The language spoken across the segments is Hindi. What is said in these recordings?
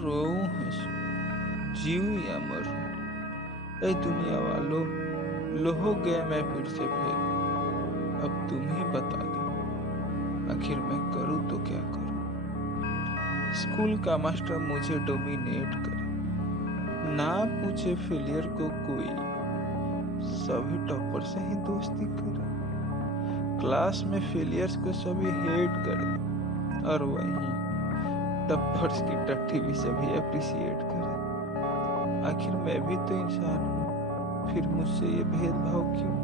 रोऊं हंसूं, जीऊं या मरूं, ऐ दुनिया वालों, लो हो गया मैं फिर से फेल। अब तुम ही बता दो, आखिर मैं करूँ तो क्या करूँ। स्कूल का मास्टर मुझे डोमिनेट करे, ना पूछे फेलियर को कोई, सभी टॉपर से ही दोस्ती करे। क्लास में फेलियर्स को सभी हेट करे, और वहीं टॉपर्स की टट्टी भी सभी अप्रिशिएट करे। आखिर मैं भी तो इंसान हूँ, फिर मुझसे ये भेदभाव क्यों।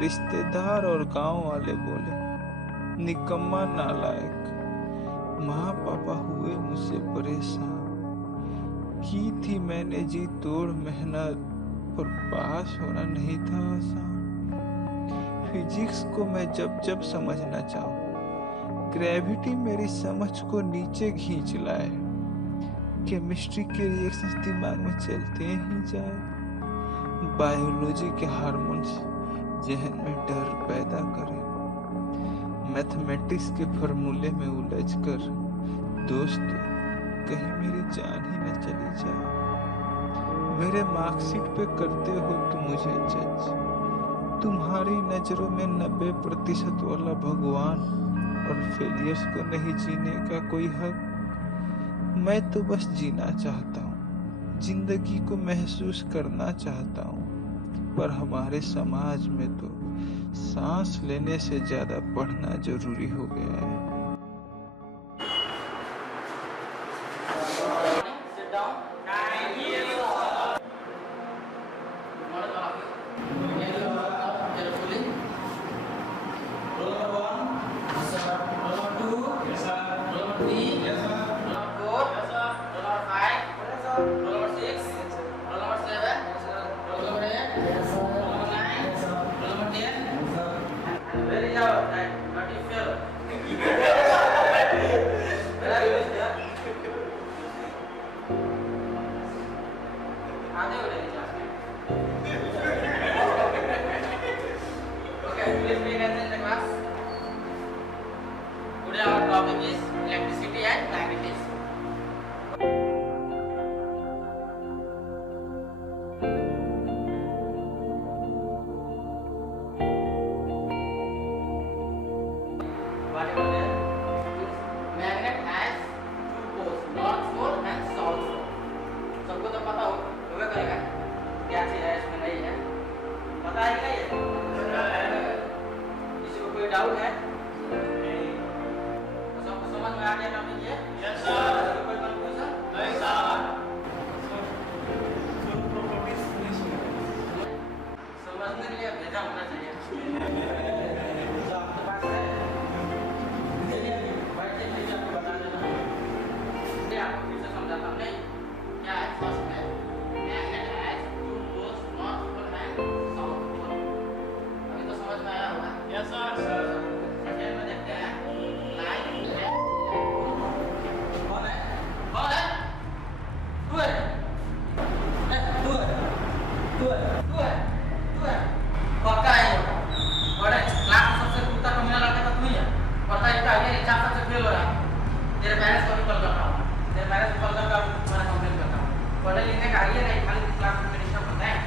रिश्तेदार और गांव वाले बोले निकम्मा नालायक, माँ पापा हुए मुझसे परेशान। की थी मैंने जी तोड़ मेहनत, पर पास होना नहीं था आसान। फिजिक्स को मैं जब जब समझना चाहूँ, ग्रेविटी मेरी समझ को नीचे खींच लाए। केमिस्ट्री के रिएक्शंस दिमाग में चलते ही जाए। बायोलॉजी के हार्मोन्स जहन में डर पैदा करे। मैथमेटिक्स के फॉर्मूले में उलझ कर दोस्तों कहीं मेरी जान ही न चली जाए। मेरे मार्कशीट पे करते हो तुम मुझे जज, तुम्हारी नजरों में 90% वाला भगवान, और फेलियर्स को नहीं जीने का कोई हक। मैं तो बस जीना चाहता हूँ, जिंदगी को महसूस करना चाहता हूँ, पर हमारे समाज में तो सांस लेने से ज्यादा पढ़ना जरूरी हो गया है। Sit down. Thank you. Good morning, all of you. Can you carefully? Roll number 1. Yes, sir. Roll number 2. Yes, sir. Roll number 3. Yes, sir. Roll number 4. Yes, sir. Roll number 5. Yes, sir. Roll number 6. Yes, sir. Roll number 7. Yes, sir. Roll number 8. Yes, sir. Roll number 9. Yes, sir. Roll number 10. Yes, sir. And very loud, right? Not you feel. Where are you, sir? आधे हो जाएंगे क्लास में। Okay, please pay attention in the class. Today our topic is electricity and magnetism. Whatever there, magnet has two poles, north pole and south pole. सबको तो पता होगा करेगा क्या चीज है इसमें नहीं है, पता है कि नहीं है? किसी को कोई डाउट है? तो सबको समझ में आ गया टॉपिक ये? Yes sir. कोई कंफ्यूजन? नहीं सर। समझने के लिए भेजा होना चाहिए। तो आपके पास है? चलिए बैठे थे आपको बता देना। ये आपको फिर से समझाता हूँ। नहीं क्या है फर्स्ट में magnet has two poles, north pole and south pole. अभी तो समझ में आया होगा? Yes sir. सेकंड में देखते हैं लाइन है। कौन है? कौन है? तू है? तू है? तू है? तू है? तू है? पक्का है ये? बड़े क्लास में सबसे कुत्ता कमीना लड़का तो तू ही है। पता है क्या ये एग्जाम सबसे फेल हो रहा है। तेरे पेरेंट्स को भी कॉल करता हूँ। तेरे पेरेंट्स को कॉल करके तुम्हारा कंप्लेंट करता हूँ। पढ़ने लिखने का आइए नहीं, खाली क्लास में डिस्टर्ब करते हैं।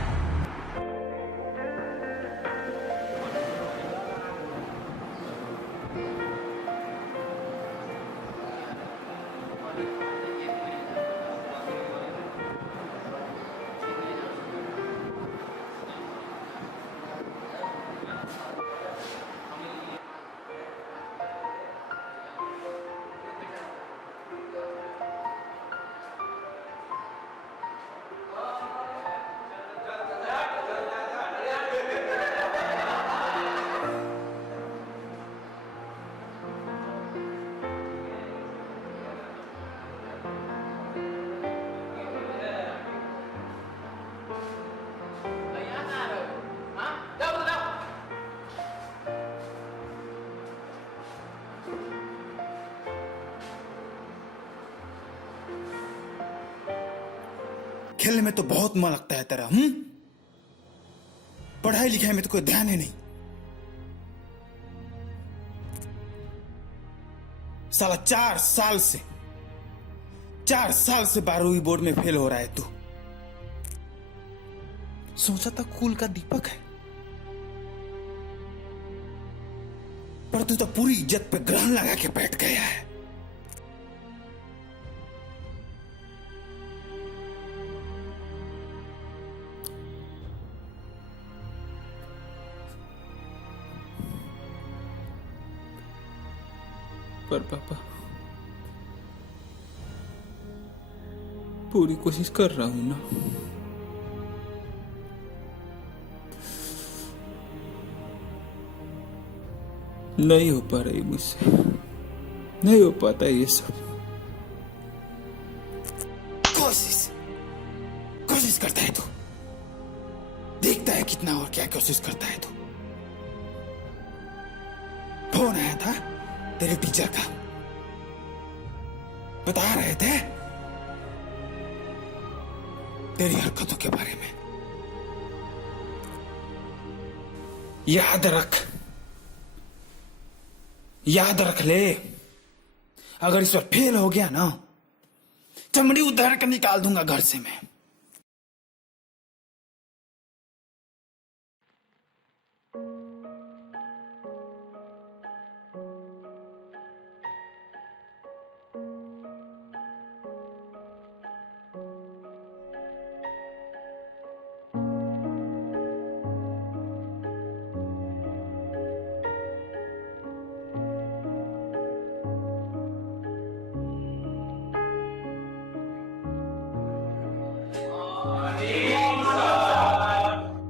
खेलने में तो बहुत मन लगता है तेरा। पढ़ाई लिखाई में तो कोई ध्यान ही नहीं। साला 4 साल से 4 साल से 12वीं बोर्ड में फेल हो रहा है तू। सोचा था कुल का दीपक है, पर तू तो पूरी इज्जत पे ग्रहण लगा के बैठ गया है। पर पापा, पूरी कोशिश कर रहा हूं ना। नहीं हो पा रही मुझसे, नहीं हो पाता ये सब। कोशिश करता है तू, देखता है कितना और क्या कोशिश करता है तू। फोन आया था तेरे टीचर का, बता रहे थे तेरी हरकतों के बारे में। याद रख ले, अगर इस पर फेल हो गया ना, चमड़ी उधर कर निकाल दूंगा घर से मैं।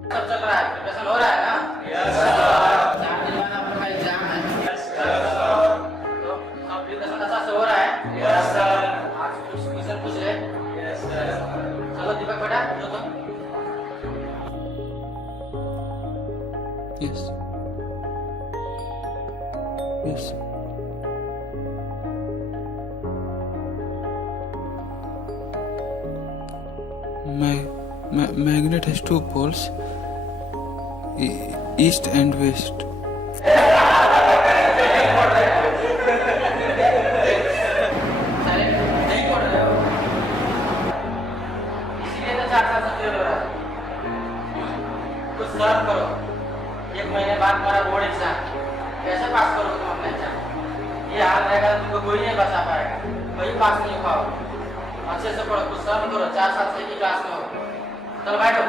सब चल रहा है, प्रिपरेशन हो रहा है ना? Yes sir. 4 दिन बाद आप लोग का एग्जाम है। Yes sir. तो सब प्रिपरेशन अच्छा से हो रहा है? Yes sir. आज कुछ क्वेश्चन पूछ ले? Yes sir. चलो दीपक बेटा, जो तुम yes yes. Magnet has 2 poles, east and west. सारे नहीं पढ़ रहे हो, इसीलिए तो 4 साल से फेल हो रहा है। कुछ सर्व करो, 1 महीने बाद तुम्हारा बोर्ड एग्जाम, कैसे पास करोगे तुम अपना एग्जाम? ये हाल रहेगा तो तुमको कोई नहीं बचा पाएगा, कहीं पास नहीं हो पाओगे। अच्छे से पढ़ो, कुछ सर्व करो, 4 साल से एक ही क्लास में हो। चलो बैठो।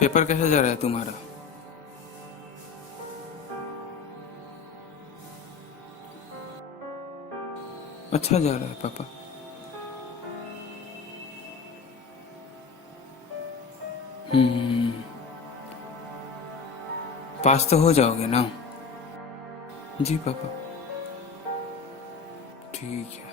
पेपर कैसा जा रहा है तुम्हारा? अच्छा जा रहा है पापा। पास तो हो जाओगे ना? जी पापा। ठीक है।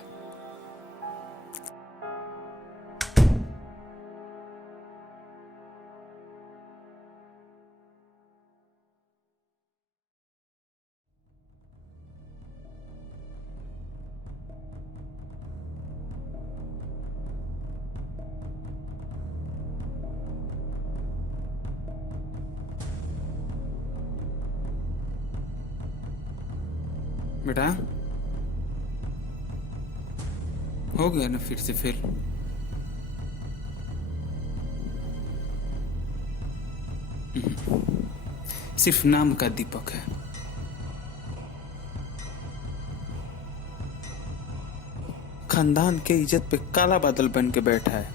बेटा हो गया ना फिर से फेल? सिर्फ नाम का दीपक है। खानदान के इज्जत पे काला बादल बन के बैठा है।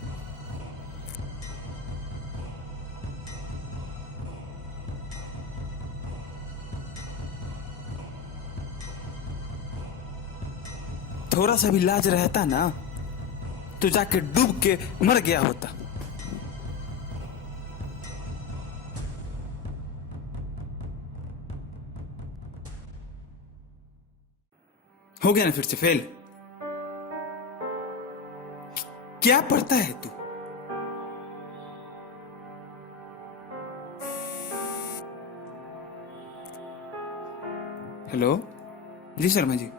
थोड़ा सा भी लाज रहता ना तो जाके डूब के मर गया होता। हो गया ना फिर से फेल। क्या पढ़ता है तू? हेलो जी शर्मा जी,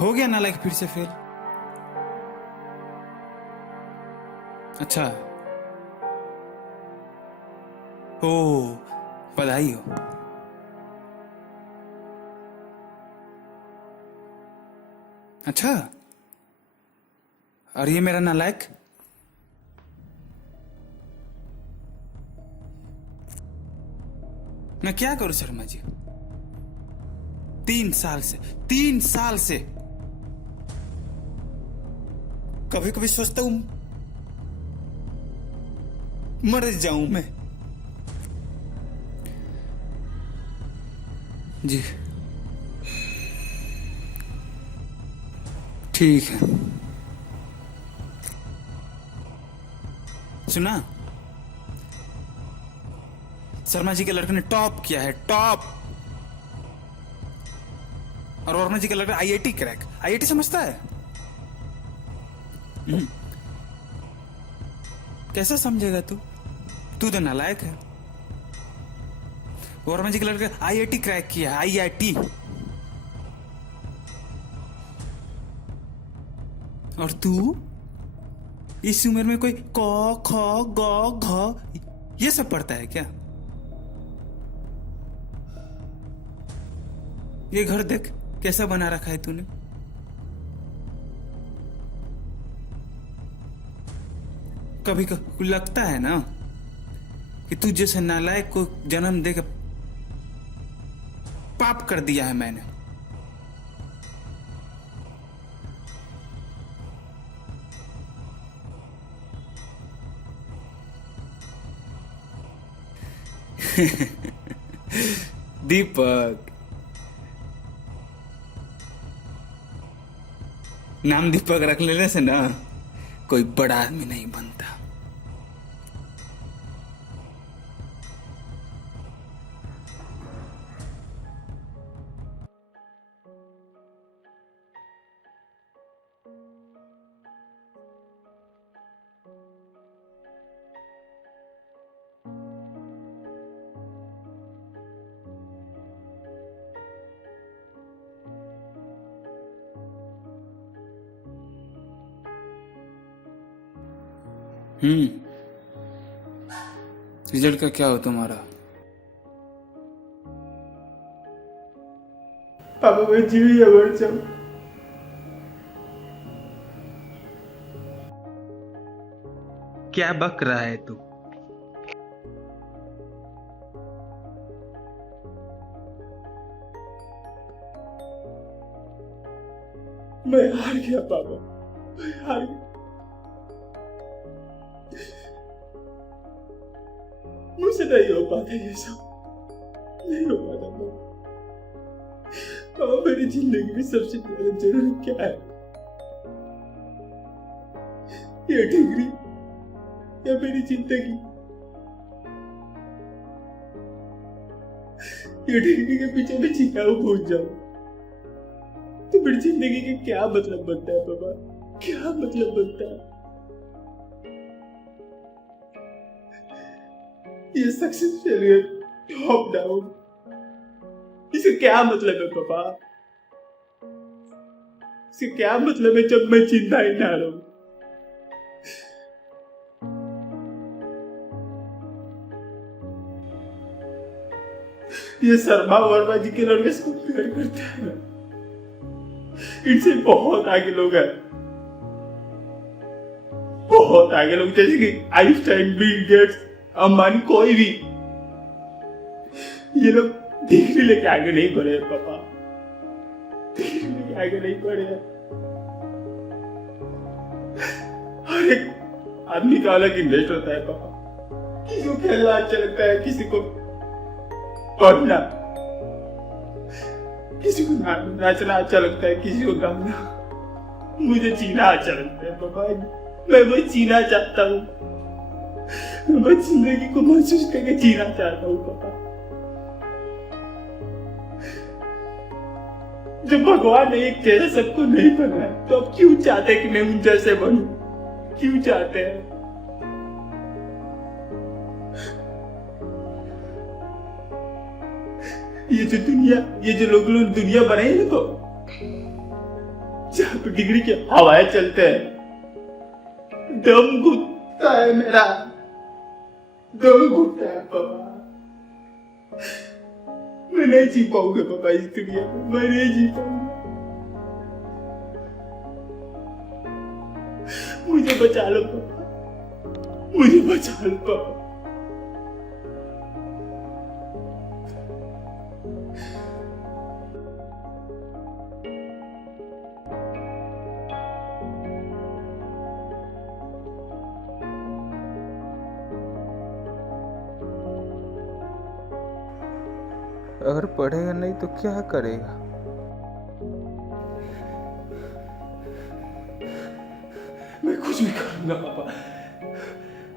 हो गया नालायक फिर से फेल। अच्छा, ओ बधाई हो। अच्छा, और ये मेरा नालायक? मैं क्या करूं शर्मा जी? 3 साल से कभी कभी सोचता हूं मर जाऊं मैं। जी ठीक है। सुना, शर्मा जी के लड़के ने टॉप किया है, टॉप। और वर्मा जी का लड़का आईआईटी क्रैक। आईआईटी समझता है? कैसा समझेगा तू? तू तो नालायक है। वर्मा जी का लड़का आईआईटी क्रैक किया है, आईआईटी। और तू इस उम्र में कोई क ख ग घ ये सब पढ़ता है क्या? ये घर देख कैसा बना रखा है तूने। कभी कभी लगता है ना कि तू जैसे नालायक को जन्म देकर पाप कर दिया है मैंने। दीपक, नाम दीपक रख लेने से ना कोई बड़ा आदमी नहीं बनता। रिजल्ट का क्या हो तुम्हारा? पापा मैं जीवी या मर जाऊं। क्या बक रहा है तू? मैं हार गया पापा, मैं हार गया। मुझसे नहीं हो पाता ये सब, नहीं हो पाता पापा। मेरी जिंदगी में सबसे ज्यादा जरूरी क्या है? ये डिग्री या मेरी जिंदगी? ये डिग्री के पीछे मैं जीता हूँ भूल जाऊं तो मेरी जिंदगी का क्या मतलब बनता है पापा? क्या मतलब बनता है? ये सक्सेस फेलियर टॉप डाउन, इसका क्या मतलब है पापा? इसका क्या मतलब है जब मैं जिंदा ही ना रहूं? ये शर्मा वर्मा जी के लड़के इसको प्यार करते हैं ना, इनसे बहुत आगे लोग हैं, बहुत आगे लोग, जैसे कि आइंस्टाइन, बिल गेट्स, अंबानी, कोई भी। ये लोग डिग्री लेके आगे नहीं बढ़े पापा, डिग्री लेके आगे नहीं बढ़े। हर एक आदमी का अलग इंटरेस्ट होता है पापा। किसी को खेलना अच्छा लगता है, किसी को पढ़ना, किसी को नाचना अच्छा लगता है, किसी को गाना। मुझे जीना अच्छा लगता है पापा। मैं वो जीना चाहता हूँ। मैं जिंदगी को महसूस करके जीना चाहता हूँ पापा। जब भगवान ने एक जैसा सबको नहीं बनाया तो अब क्यों चाहते हैं कि मैं उन जैसे बनूं? क्यों चाहते हैं? ये जो लोग दुनिया बनाई है तो जहां पे डिग्री के हवाएं चलते हैं, दम घुटता है मेरा, दम घुटता है पापा। मैं नहीं जी पाऊंगा पापा इस दुनिया में, मैं नहीं जी पाऊंगा। मुझे बचा लो पापा, मुझे बचा लो पापा। अगर पढ़ेगा नहीं तो क्या करेगा? मैं कुछ भी करूंगा पापा,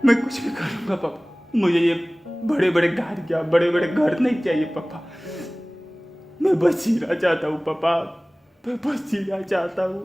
मैं कुछ भी करूंगा पापा। मुझे ये बड़े बड़े गाड़ियां, बड़े बड़े घर नहीं चाहिए पापा। मैं बस जीना चाहता हूँ पापा, मैं बस जीना चाहता हूँ।